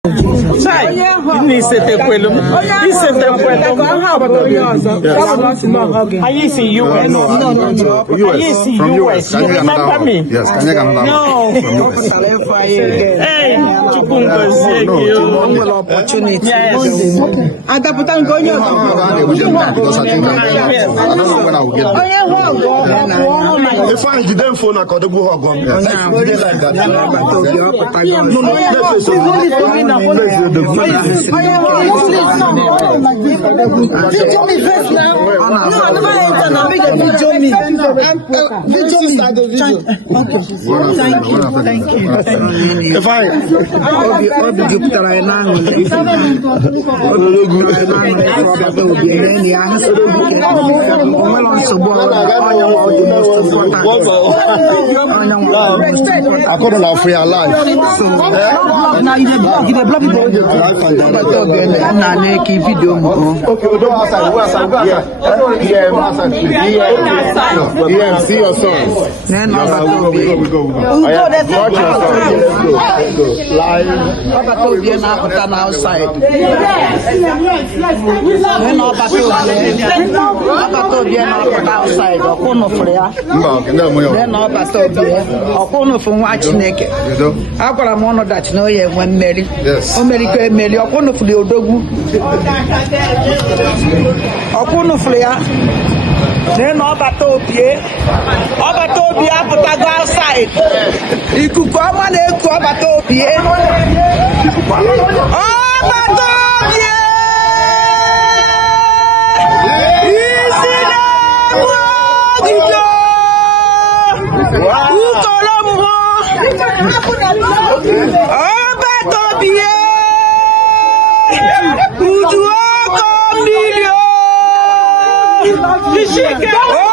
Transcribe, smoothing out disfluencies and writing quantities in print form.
Sai, ini setekwelu. This setekwelu. I used to US. No. I used to US. You remember me? Yes, No. Hey, One opportunity. Yes. If I didn't phone, I could go home. If I I couldn't have free alive. Yeah, see your sons. We go. Live. Outside. From watching naked. I got a mono that no year when Mary. Yes. America Mary, or one of the Odogu. Then Obatopie, put a go outside. You could come on and go Obatopie. Obatopie! Obatopie!